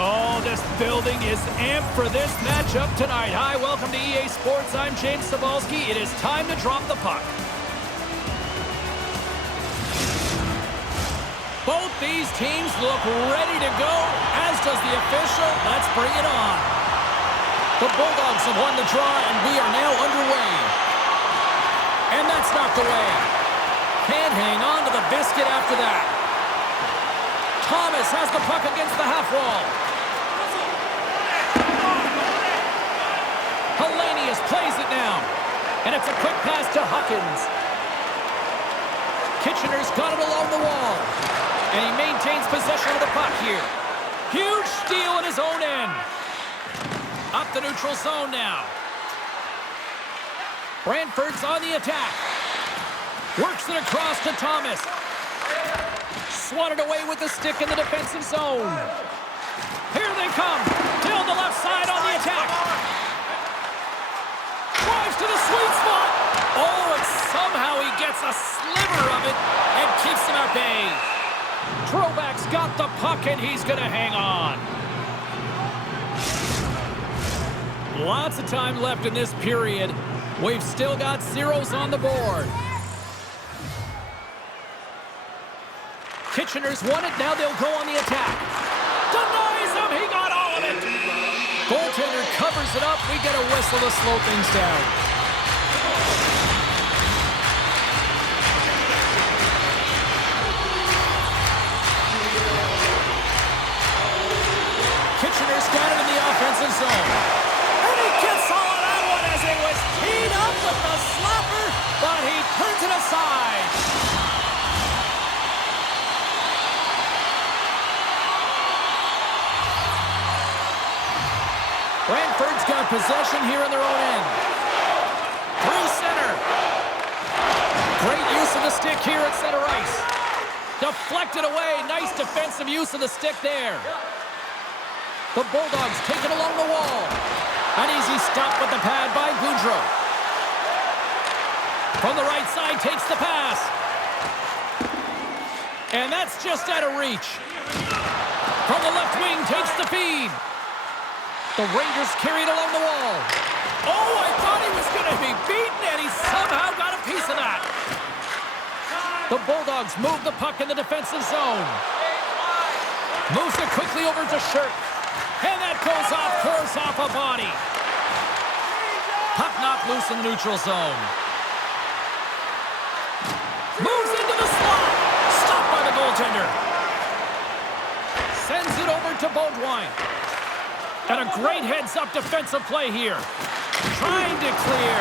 Oh, this building is amped for this matchup tonight. Hi, welcome to EA Sports. I'm James Cebulski. It is time to drop the puck. Both these teams look ready to go, as does the official. Let's bring it on. The Bulldogs have won the draw, and we are now underway. And that's knocked away. Can't hang on to the biscuit after that. Thomas has the puck against the half wall. Helenius plays it now. And it's a quick pass to Huckins. Kitchener's got it along the wall. And he maintains possession of the puck here. Huge steal in his own end. Up the neutral zone now. Brantford's on the attack. Works it across to Thomas. Swatted away with the stick in the defensive zone. Here they come. Till the left side on the attack. Drives to the sweet spot. Oh, and somehow he gets a sliver of it and keeps him at bay. Drobac's got the puck and he's going to hang on. Lots of time left in this period. We've still got zeros on the board. Kitchener's won it. Now they'll go on the attack. Denies him. He got all of it. Goaltender covers it up. We get a whistle to slow things down. Kitchener's got it in the offensive zone. And he gets all of that one as it was teed up with the slapper, but he turns it aside. Brantford's got possession here in their own end. Through center. Great use of the stick here at center ice. Deflected away. Nice defensive use of the stick there. The Bulldogs take it along the wall. An easy stop with the pad by Gaudreau. From the right side takes the pass. And that's just out of reach. From the left wing takes the feed. The Rangers carry it along the wall. Oh, I thought he was going to be beaten, and he somehow got a piece of that. The Bulldogs move the puck in the defensive zone. Moves it quickly over to Shirt. And that goes off course off a body. Puck knocked loose in the neutral zone. Moves into the slot. Stopped by the goaltender. Sends it over to Beaudoin. And a great heads-up defensive play here. Trying to clear.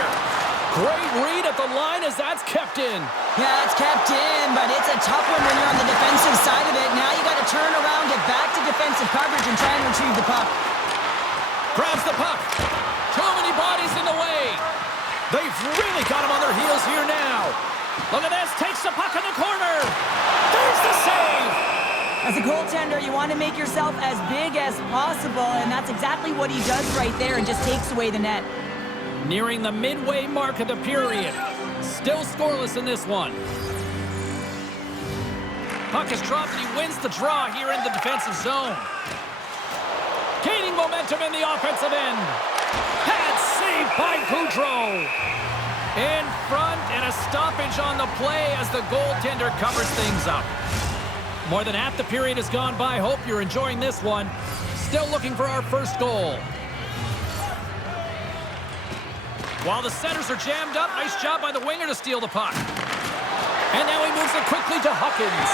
Great read at the line as that's kept in. Yeah, it's kept in, but it's a tough one when you're on the defensive side of it. Now you got to turn around, get back to defensive coverage, and try and retrieve the puck. Grabs the puck. Too many bodies in the way. They've really got him on their heels here now. Look at this. Takes the puck in the corner. There's the save. As a goaltender, you want to make yourself as big as possible, and that's exactly what he does right there and just takes away the net. Nearing the midway mark of the period. Still scoreless in this one. Puck is dropped and he wins the draw here in the defensive zone. Gaining momentum in the offensive end. Pad saved by Gaudreau. In front and a stoppage on the play as the goaltender covers things up. More than half the period has gone by. Hope you're enjoying this one. Still looking for our first goal. While the centers are jammed up, nice job by the winger to steal the puck. And now he moves it quickly to Huckins.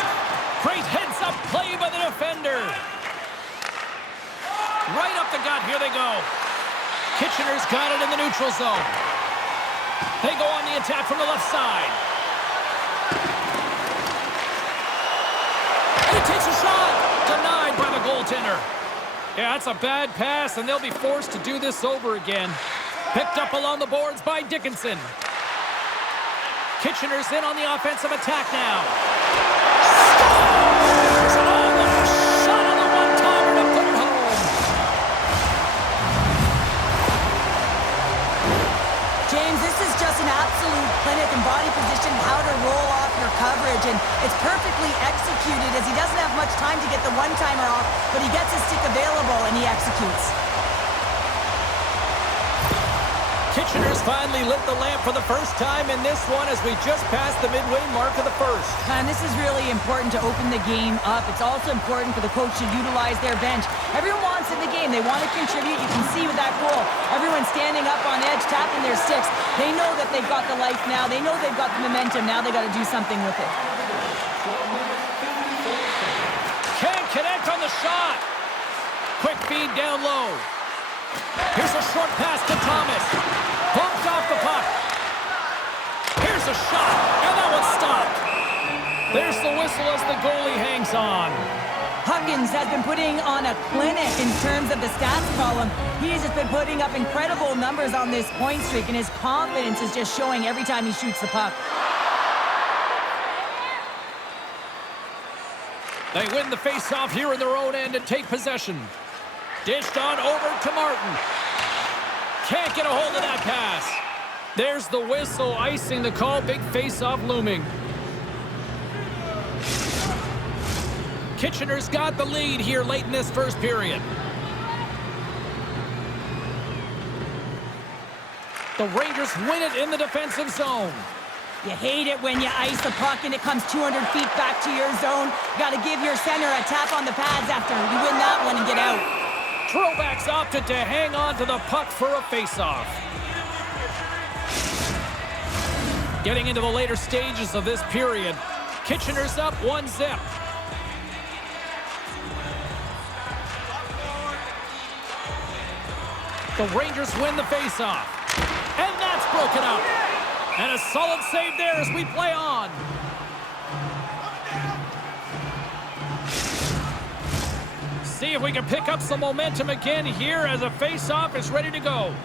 Great heads-up play by the defender. Right up the gut, here they go. Kitchener's got it in the neutral zone. They go on the attack from the left side. And he takes a shot. Denied by the goaltender. Yeah, that's a bad pass, and they'll be forced to do this over again. Picked up along the boards by Dickinson. Kitchener's in on the offensive attack now. Scores! Oh, what a shot on the one-timer to put it home. James, this is just an absolute clinic in body position, how to roll off your coverage, and it's perfectly executed. executed as he doesn't have much time to get the one-timer off, but he gets his stick available and he executes. Kitchener's finally lit the lamp for the first time in this one as we just passed the midway mark of the first. And this is really important to open the game up. It's also important for the coach to utilize their bench. Everyone wants in the game. They want to contribute. You can see with that goal, everyone standing up on edge, tapping their sticks. They know that they've got the life now. They know they've got the momentum. Now they got to do something with it. Can't connect on the shot. Quick feed down low. Here's a short pass to Thomas. Bumped off the puck. Here's a shot, and that one's stopped. There's the whistle as the goalie hangs on. Huckins has been putting on a clinic in terms of the stats column. He has just been putting up incredible numbers on this point streak, and his confidence is just showing every time he shoots the puck. They win the face-off here in their own end and take possession. Dished on over to Martin. Can't get a hold of that pass. There's the whistle, icing the call. Big face-off looming. Kitchener's got the lead here late in this first period. The Rangers win it in the defensive zone. You hate it when you ice the puck and it comes 200 feet back to your zone. You got to give your center a tap on the pads after you win that one and get out. Drobac's opted to hang on to the puck for a face-off. Getting into the later stages of this period, Kitchener's up 1-0. The Rangers win the face-off. And that's broken up. And a solid save there as we play on. See if we can pick up some momentum again here as a face-off is ready to go.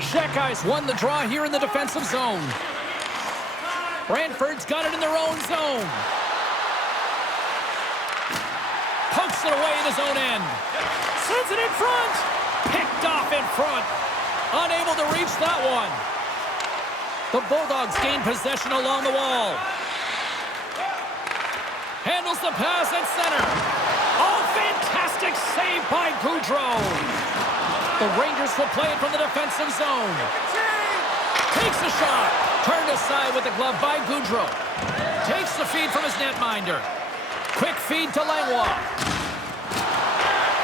Shekai's won the draw here in the defensive zone. Brantford's got it in their own zone. Pokes it away at his own end. Sends it in front. Picked off in front. Unable to reach that one. The Bulldogs gain possession along the wall. Handles the pass at center. Oh, fantastic save by Gaudreau. The Rangers will play it from the defensive zone. Takes the shot. Turned aside with the glove by Gaudreau. Takes the feed from his netminder. Quick feed to Langlois.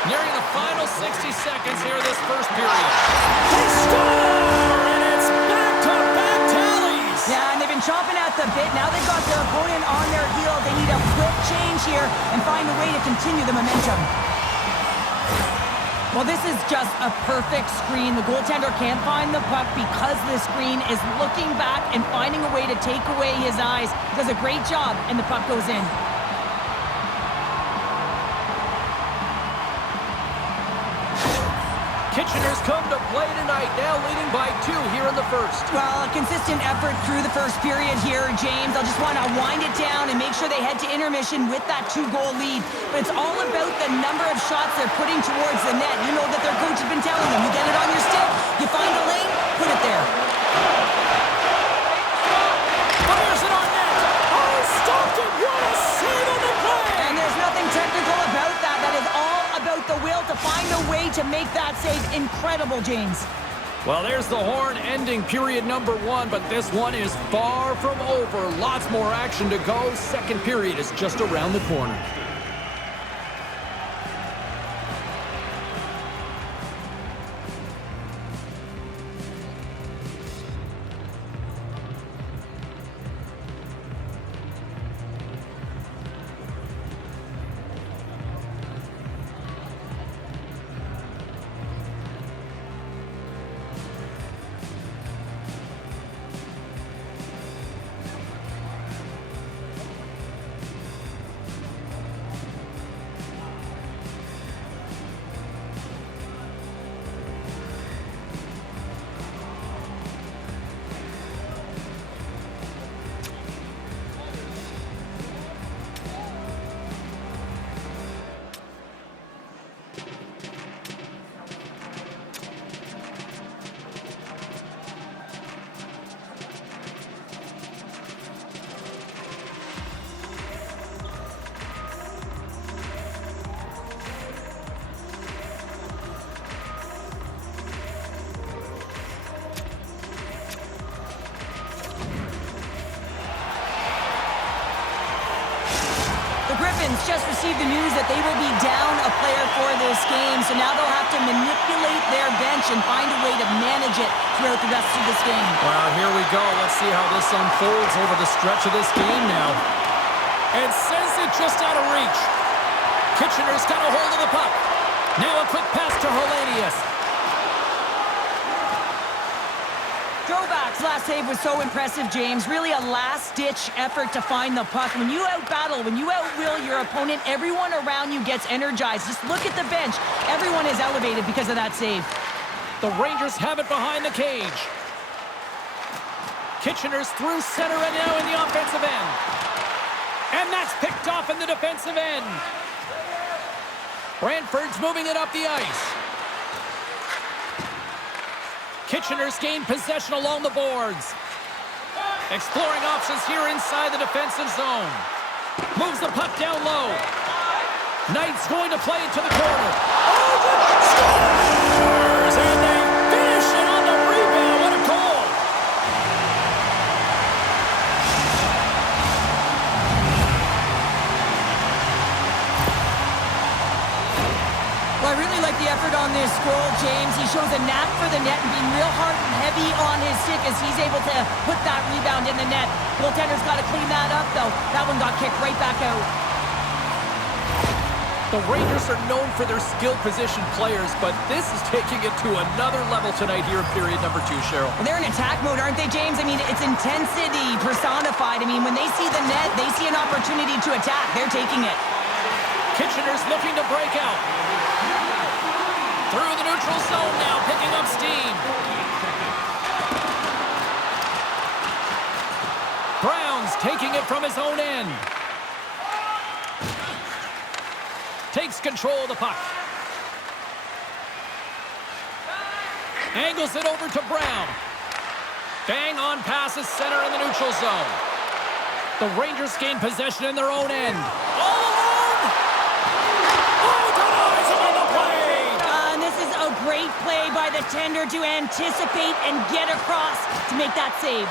Nearing the final 60 seconds here of this first period. They score! And it's back-to-back tallies! Yeah, and they've been chomping at the bit. Now they've got their opponent on their heel. They need a quick change here and find a way to continue the momentum. Well, this is just a perfect screen. The goaltender can't find the puck because the screen is looking back and finding a way to take away his eyes. He does a great job, and the puck goes in. Kitchener's come to play tonight, now leading by 2 here in the first. Well, a consistent effort through the first period here, James. I'll just want to wind it down and make sure they head to intermission with that 2-goal lead. But it's all about the number of shots they're putting towards the net. You know that their coach has been telling them, you get it on your stick, you find a lane, put it there. Fires it on net. Oh, stopped it. What a save on the play. And there's nothing technical about that. That is all about the will to find a way to make that save. Incredible, James. Well, there's the horn ending period number 1, but this one is far from over. Lots more action to go. Second period is just around the corner. Dolphins just received the news that they will be down a player for this game, so now they'll have to manipulate their bench and find a way to manage it throughout the rest of this game. Well, here we go. Let's see how this unfolds over the stretch of this game now. And sends it just out of reach. Kitchener's got a hold of the puck. Now a quick pass to Helenius. Drobac's last save was so impressive, James. Really a last-ditch effort to find the puck. When you out-battle, when you out-will your opponent, everyone around you gets energized. Just look at the bench. Everyone is elevated because of that save. The Rangers have it behind the cage. Kitchener's through center and now in the offensive end. And that's picked off in the defensive end. Brantford's moving it up the ice. Kitchener's gained possession along the boards. Exploring options here inside the defensive zone. Moves the puck down low. Knight's going to play it to the corner. Scores! And they finish it on the rebound. What a goal! Well, I really like the effort on this goal, James. He shows a knack for the net and being real hard and heavy on his stick as he's able to put that rebound in the net. Goaltender's got to clean that up, though. That one got kicked right back out. The Rangers are known for their skilled position players, but this is taking it to another level tonight here in period number 2, Cheryl. Well, they're in attack mode, aren't they, James? I mean, it's intensity personified. I mean, when they see the net, they see an opportunity to attack. They're taking it. Kitchener's looking to break out. Through the neutral zone now, picking up steam. Brown's taking it from his own end. Takes control of the puck. Angles it over to Brown. Bang on passes center in the neutral zone. The Rangers gain possession in their own end. All alone! Oh, denies him on the play! And this is a great play by the tender to anticipate and get across to make that save.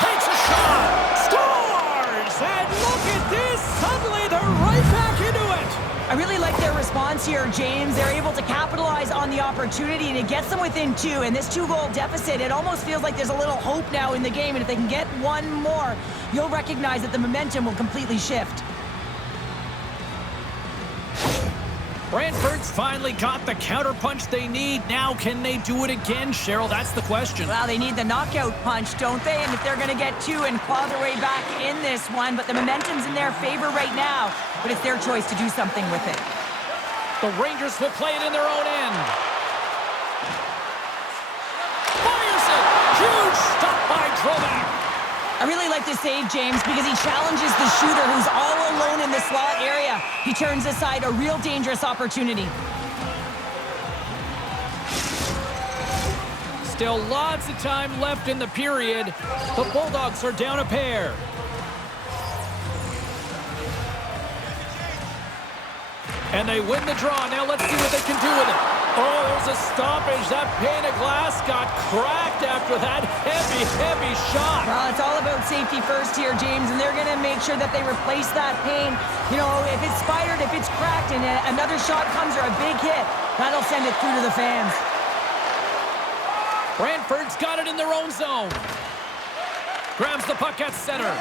Takes a shot! Scores! And look at this! Suddenly they're right back into it! I really like their response here, James. They're able to capitalize on the opportunity, and it gets them within 2. And this 2-goal deficit, it almost feels like there's a little hope now in the game. And if they can get one more, you'll recognize that the momentum will completely shift. Brantford's finally got the counterpunch they need. Now, can they do it again, Cheryl? That's the question. Well, they need the knockout punch, don't they? And if they're going to get 2 and claw their way back in this one, but the momentum's in their favor right now. But it's their choice to do something with it. The Rangers will play it in their own end. Fires it! Huge stop by Drobac. I really like this save, James, because he challenges the shooter who's all alone in the slot area. He turns aside a real dangerous opportunity. Still lots of time left in the period. The Bulldogs are down a pair. And they win the draw. Now let's see what they can do with it. Oh, there's a stoppage. That pane of glass got cracked after that heavy, heavy shot. Well, it's all about safety first here, James, and they're going to make sure that they replace that pane. You know, if it's spidered, if it's cracked, and another shot comes or a big hit, that'll send it through to the fans. Brantford's got it in their own zone. Grabs the puck at center.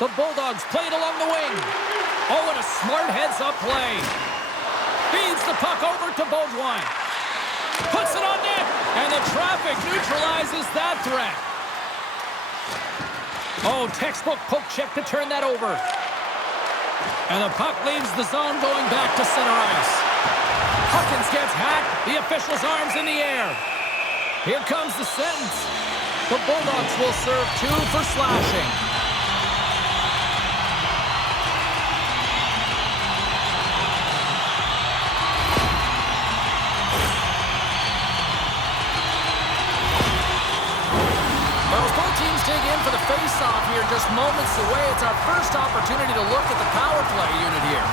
The Bulldogs play it along the wing. Oh, and a smart heads-up play. Feeds the puck over to Beaudoin. Puts it on net, and the traffic neutralizes that threat. Oh, textbook poke check to turn that over. And the puck leaves the zone going back to center ice. Huckins gets hacked. The official's arms in the air. Here comes the sentence. The Bulldogs will serve 2 for slashing. Dig in for the face-off here, just moments away. It's our first opportunity to look at the power play unit here.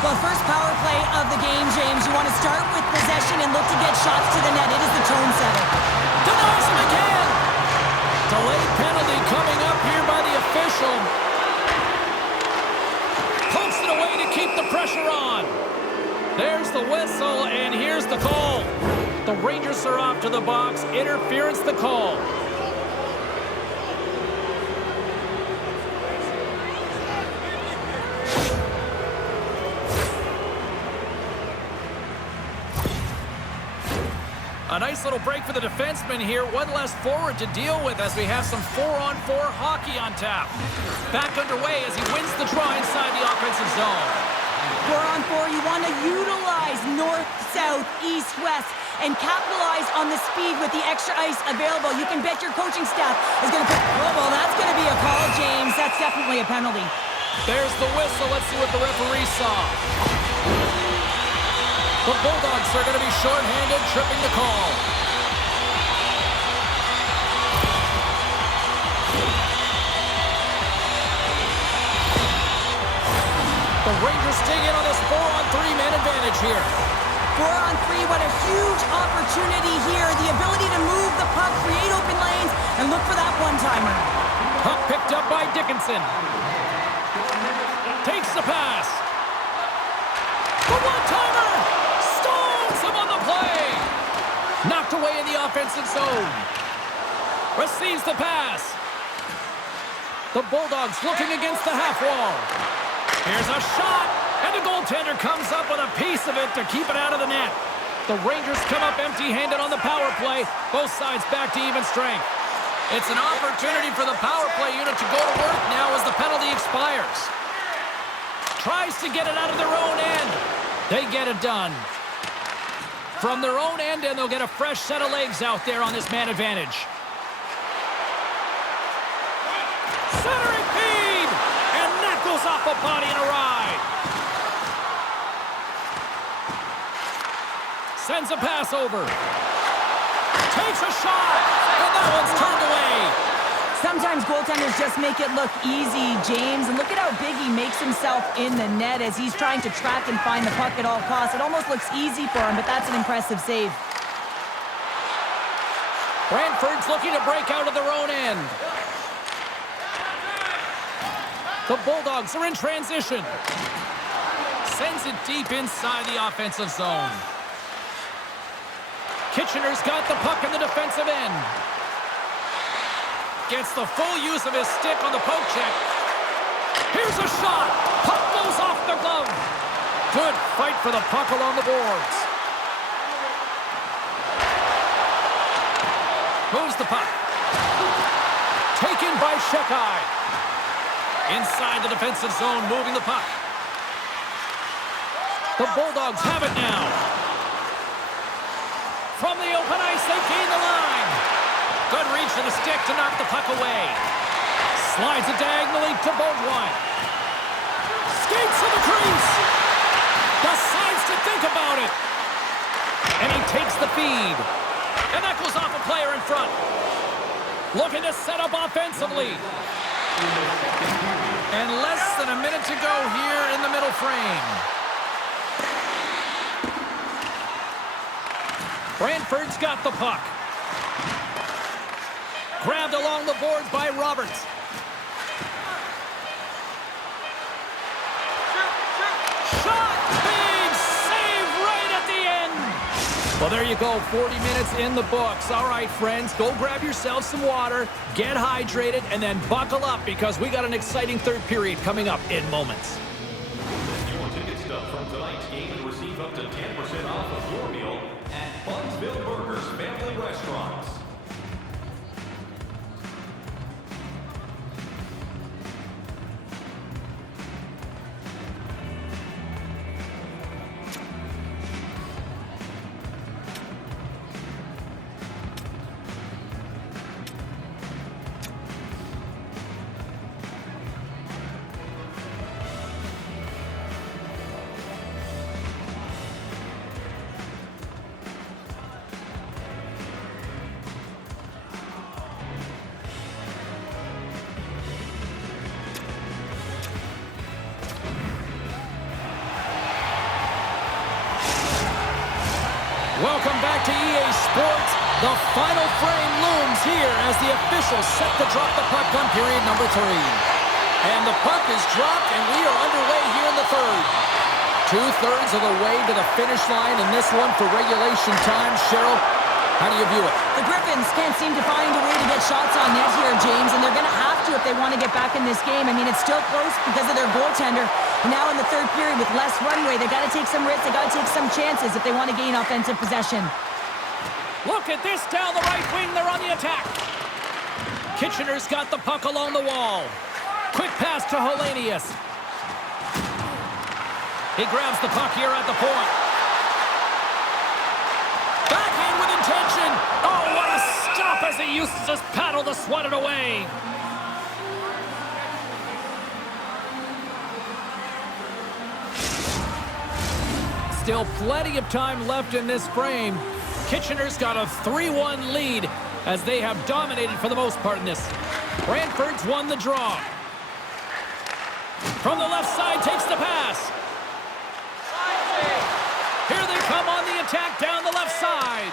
Well, first power play of the game, James. You want to start with possession and look to get shots to the net. It is the tone setter. Denies him again. Delayed penalty coming up here by the official. the whistle, and here's the call. The Rangers are off to the box. Interference the call. A nice little break for the defenseman here. One less forward to deal with as we have some 4-on-4 hockey on tap. Back underway as he wins the draw inside the offensive zone. 4-on-4, you want to utilize north, south, east, west, and capitalize on the speed with the extra ice available. You can bet your coaching staff is going to put... Oh, well, that's going to be a call, James. That's definitely a penalty. There's the whistle. Let's see what the referee saw. The Bulldogs are going to be shorthanded, tripping the call. The Rangers dig in on this 4-on-3 man advantage here. 4-on-3, what a huge opportunity here. The ability to move the puck, create open lanes, and look for that one-timer. Puck picked up by Dickinson. Takes the pass. The one-timer! Stones him on the play! Knocked away in the offensive zone. Receives the pass. The Bulldogs looking against the half wall. Here's a shot, and the goaltender comes up with a piece of it to keep it out of the net. The Rangers come up empty-handed on the power play. Both sides back to even strength. It's an opportunity for the power play unit to go to work now as the penalty expires. Tries to get it out of their own end. They get it done. From their own end, and they'll get a fresh set of legs out there on this man advantage. Centering feed! And that goes off a body and a ride. Sends a pass over. Takes a shot, and that one's turned away. Sometimes goaltenders just make it look easy, James. And look at how big he makes himself in the net as he's trying to track and find the puck at all costs. It almost looks easy for him, but that's an impressive save. Brantford's looking to break out of their own end. The Bulldogs are in transition. Sends it deep inside the offensive zone. Kitchener's got the puck in the defensive end. Gets the full use of his stick on the poke check. Here's a shot. Puck goes off the glove. Good fight for the puck along the boards. Moves the puck. Taken by Shekai. Inside the defensive zone, moving the puck. The Bulldogs have it now. From the open ice, they gain the line. Good reach to the stick to knock the puck away. Slides it diagonally to Beaudoin. Skates to the crease. Decides to think about it. And he takes the feed. And that goes off a player in front. Looking to set up offensively. And less than a minute to go here in the middle frame. Brantford's got the puck. Grabbed along the boards by Roberts. Shot! Big save right at the end! Well, there you go. 40 minutes in the books. All right, friends, go grab yourself some water, get hydrated, and then buckle up because we got an exciting third period coming up in moments. Your ticket stub from tonight's game and receive up to 10% off of your meal at Bunsville Burgers Family Restaurants. Welcome back to EA Sports. The final frame looms here as the officials set to drop the puck on period number 3. And the puck is dropped, and we are underway here in the third. 2/3 of the way to the finish line in this one for regulation time. Cheryl, how do you view it? The Griffins can't seem to find a way to get shots on net here, James, and they're going to have to if they want to get back in this game. I mean, it's still close because of their goaltender. And now in the third period with less runway, they've got to take some risks. They've got to take some chances if they want to gain offensive possession. Look at this down the right wing. They're on the attack. Kitchener's got the puck along the wall. Quick pass to Helenius. He grabs the puck here at the point. Backhand with intention. Oh, what a stop as he uses his paddle to swat it away. Still plenty of time left in this frame. Kitchener's got a 3-1 lead as they have dominated for the most part in this. Brantford's won the draw. From the left side, takes the pass. Here they come on the attack down the left side.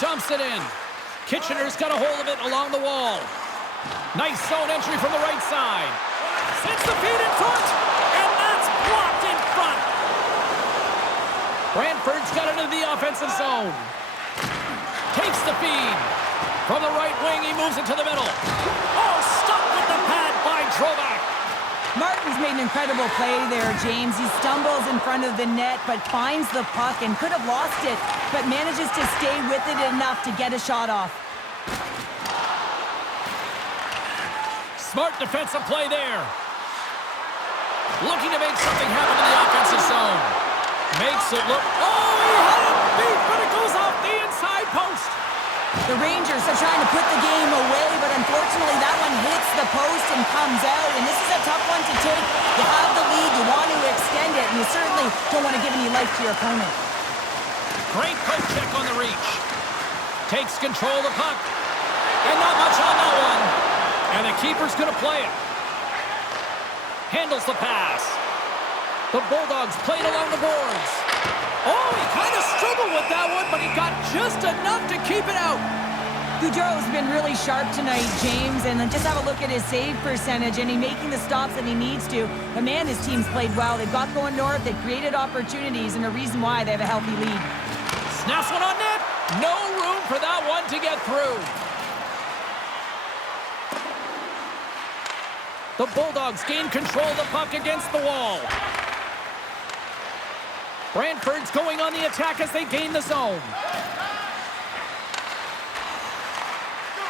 Dumps it in. Kitchener's got a hold of it along the wall. Nice zone entry from the right side. Sends the feed in front, and that's blocked in front. Brantford's got it into the offensive zone. Takes the feed. From the right wing, he moves it to the middle. Oh, stuck with the pad by Drobac. Martin's made an incredible play there, James. He stumbles in front of the net, but finds the puck and could have lost it, but manages to stay with it enough to get a shot off. Smart defensive play there. Looking to make something happen in the offensive zone. Makes it look... Oh, he had it beat, but it goes off the inside post. The Rangers are trying to put the game away, but unfortunately that one hits the post and comes out, and this is a tough one to take. You have the lead, you want to extend it, and you certainly don't want to give any life to your opponent. Great poke check on the reach. Takes control of the puck. And not much on that one. And the keeper's going to play it. Handles the pass. The Bulldogs played along the boards. Oh, he kind of struggled with that one, but he got just enough to keep it out. Gaudreau's been really sharp tonight, James, and just have a look at his save percentage, and he's making the stops that he needs to. But man, his team's played well. They've got going north, they've created opportunities, and a reason why they have a healthy lead. Snaps one on net. No room for that one to get through. The Bulldogs gain control of the puck against the wall. Brantford's going on the attack as they gain the zone.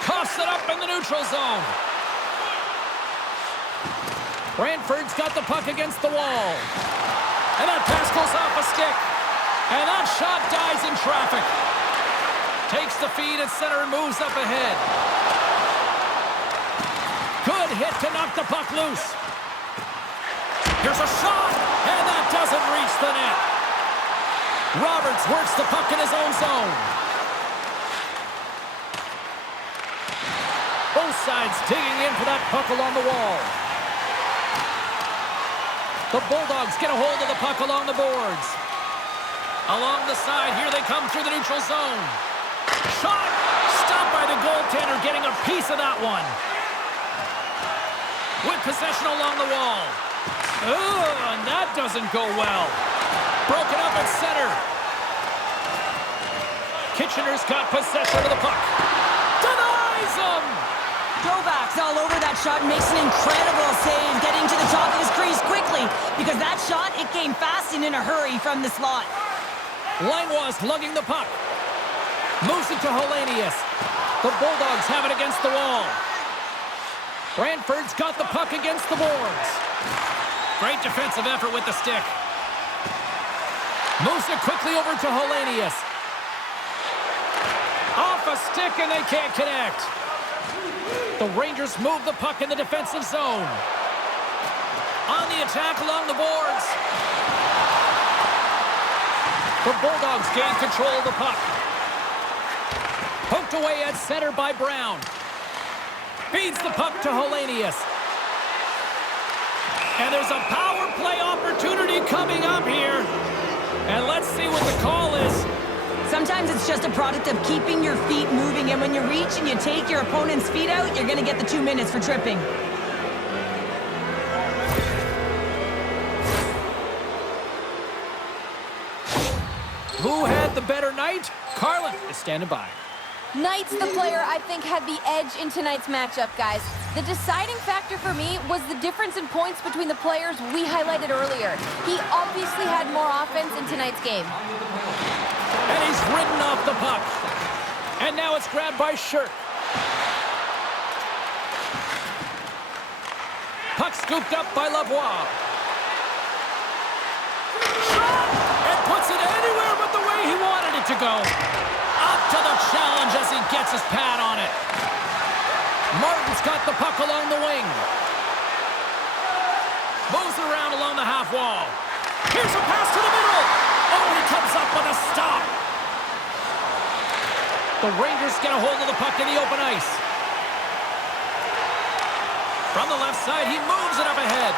Coughs it up in the neutral zone. Brantford's got the puck against the wall. And that pass goes off a stick. And that shot dies in traffic. Takes the feed at center and moves up ahead. Good hit to knock the puck loose. Here's a shot, and that doesn't reach the net. Roberts works the puck in his own zone. Both sides digging in for that puck along the wall. The Bulldogs get a hold of the puck along the boards. Along the side, here they come through the neutral zone. Shot! Stopped by the goaltender, getting a piece of that one. With possession along the wall. Oh, and that doesn't go well. Broken up at center. Kitchener's got possession of the puck. Denies him! Drobac's all over that shot and makes an incredible save, getting to the top of his crease quickly, because that shot, it came fast and in a hurry from the slot. Langlois lugging the puck. Moves it to Helenius. The Bulldogs have it against the wall. Brantford's got the puck against the boards. Great defensive effort with the stick. Moves it quickly over to Helenius. Off a stick and they can't connect. The Rangers move the puck in the defensive zone. On the attack along the boards. The Bulldogs gain control of the puck. Poked away at center by Brown. Feeds the puck to Helenius. And there's a power play opportunity coming up here. And let's see what the call is. Sometimes it's just a product of keeping your feet moving, and when you reach and you take your opponent's feet out, you're going to get the 2 minutes for tripping. better night? Carlin is standing by. Knight's the player I think had the edge in tonight's matchup, guys. The deciding factor for me was the difference in points between the players we highlighted earlier. He obviously had more offense in tonight's game. And he's ridden off the puck. And now it's grabbed by Schüsse. Puck scooped up by Lavoie. Shot! And puts it anywhere but the way he wanted it to go. Up to the challenge as he gets his pad on it. Martin's got the puck along the wing. Moves it around along the half wall. Here's a pass to the middle. Oh, he comes up with a stop. The Rangers get a hold of the puck in the open ice. From the left side, he moves it up ahead.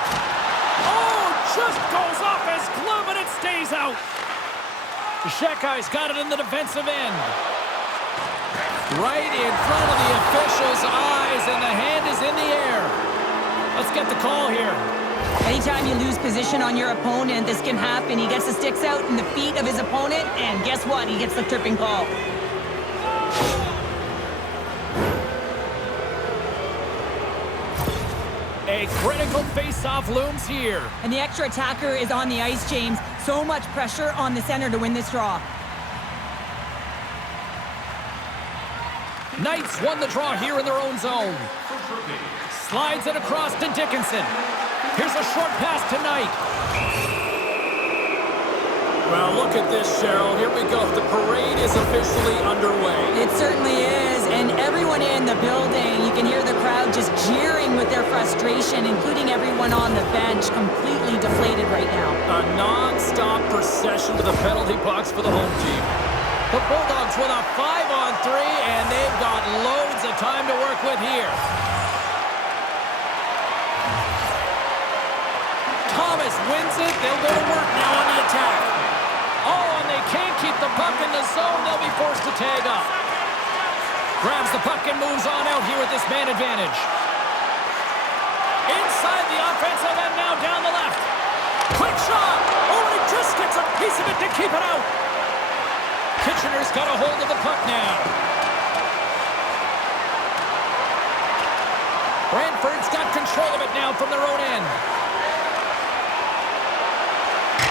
Oh, just goes off his glove and it stays out. Shekai's got it in the defensive end. Right in front of the official's eyes, and the hand is in the air. Let's get the call here. Anytime you lose position on your opponent, this can happen. He gets the sticks out in the feet of his opponent, and guess what? He gets the tripping call. A critical face-off looms here. And the extra attacker is on the ice, James. So much pressure on the center to win this draw. Knights won the draw here in their own zone. Slides it across to Dickinson. Here's a short pass to Knight. Well, look at this, Cheryl. Here we go. The parade is officially underway. It certainly is, and everyone in the building, you can hear the crowd just jeering with their frustration, including everyone on the bench, completely deflated right now. A non-stop procession to the penalty box for the home team. The Bulldogs with a 5-on-3, and they've got loads of time to work with here. Thomas wins it. They'll go to work now on the attack. Oh, and they can't keep the puck in the zone. They'll be forced to tag up. Grabs the puck and moves on out here with this man advantage. Inside the offensive end now down the left. Quick shot. Oh, and he just gets a piece of it to keep it out. Kitchener's got a hold of the puck now. Brantford's got control of it now from their own end.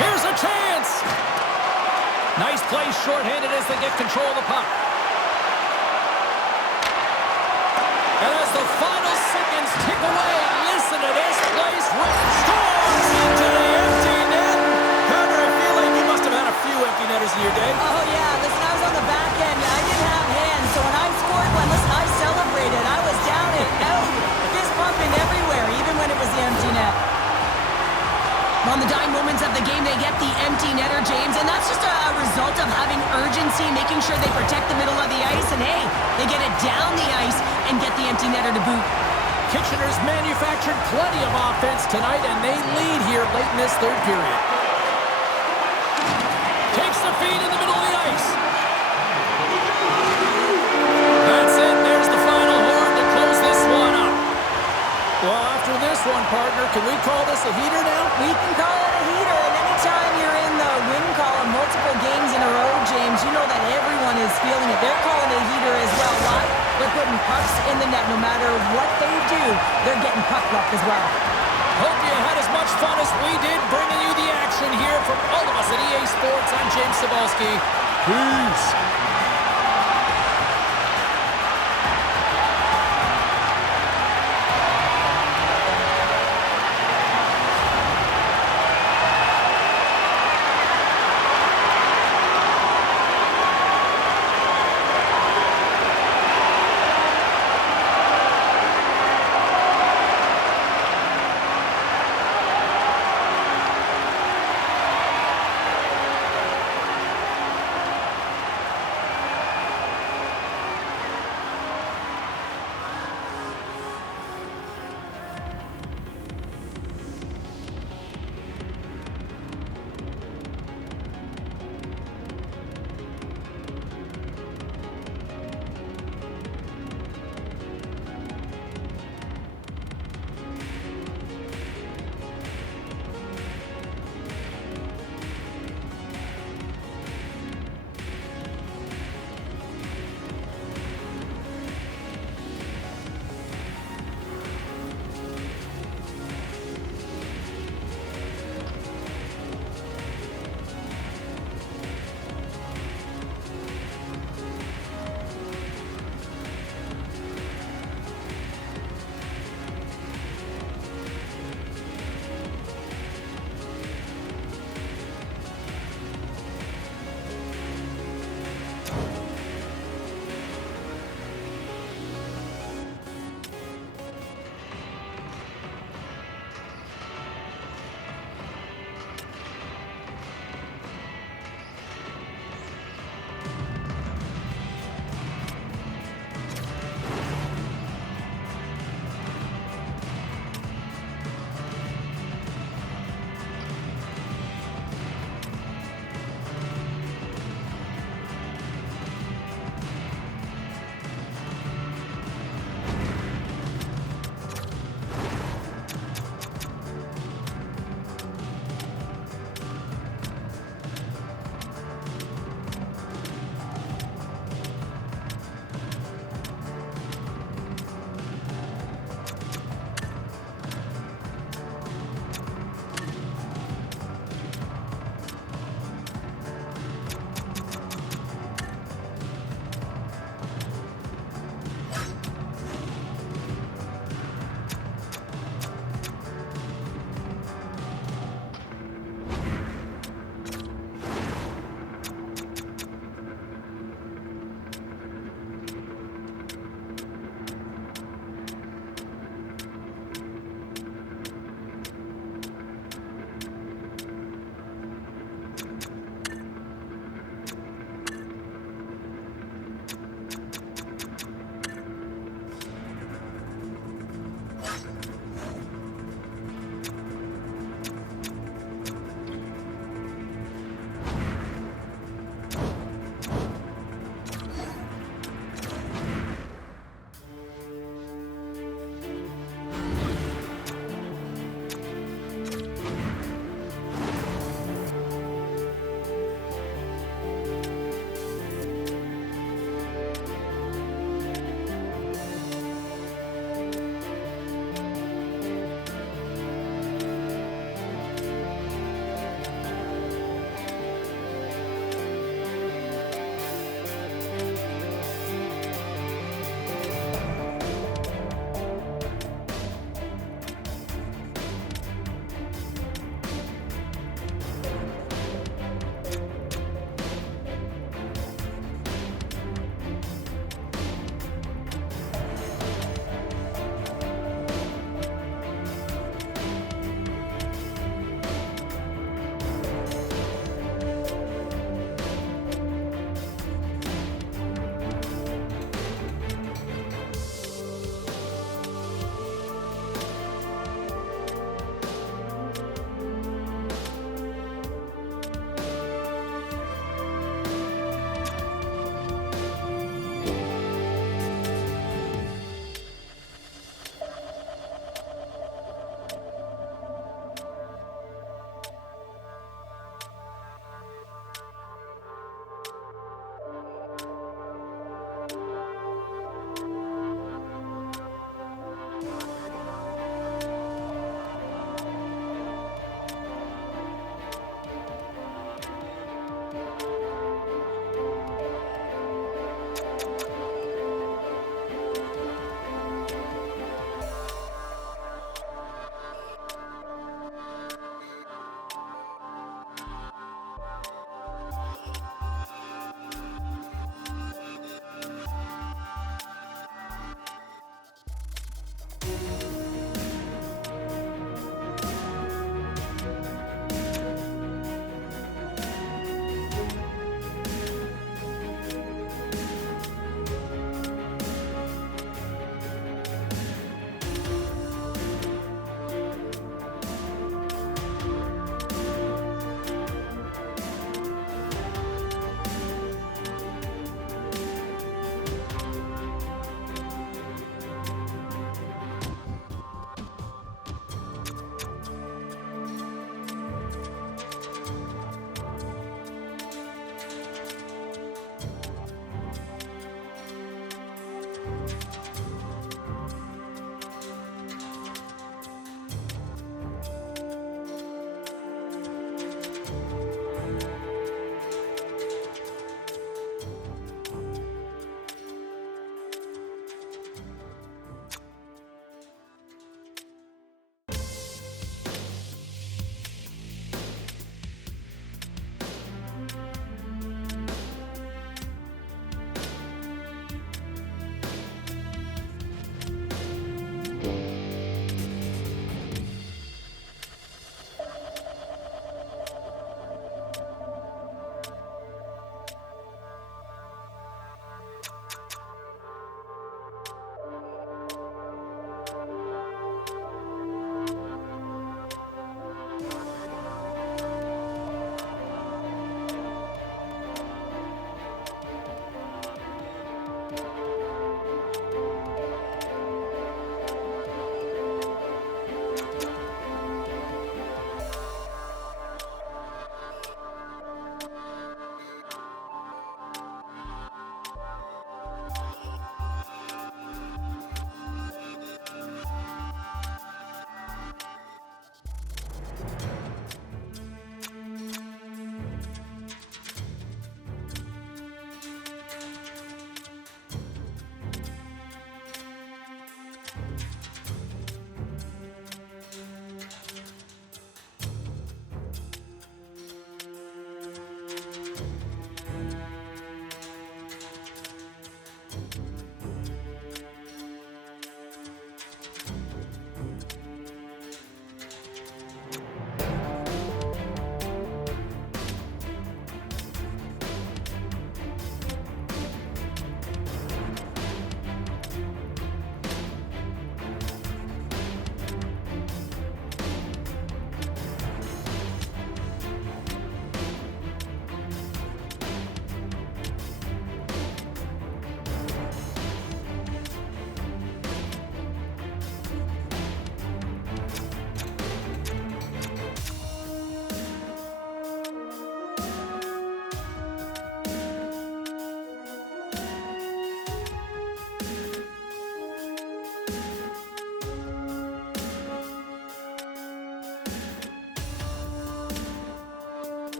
Here's a chance. Nice play shorthanded as they get control of the puck. And as the final seconds tick away, listen to this place. Scores into the empty net. Connor, I feel like you must have had a few empty netters in your day. Oh, yeah. Listen, I was on the back end. I didn't have hands, so when I scored one, listen, I celebrated. I was down and out, fist pumping everywhere, even when it was the empty net. On the dying moments of the game, they get the empty netter, James, and that's just a result of having urgency, making sure they protect the middle of the ice, and hey, they get it down the ice and get the empty netter to boot. Kitchener's manufactured plenty of offense tonight, and they lead here late in this third period. Takes the feed in the middle of the ice. That's it. There's the final horn to close this one up. Well, after this one, partner, can we call this a heater now? We can call it a heater, and anytime you're in the win column multiple games in a row, James, you know that everyone is feeling it. They're calling it a heater as well. Why? They're putting pucks in the net. No matter what they do, they're getting puck luck as well. Hope you had as much fun as we did bringing you the action here from all of us at EA Sports. I'm James Cebulski. Peace.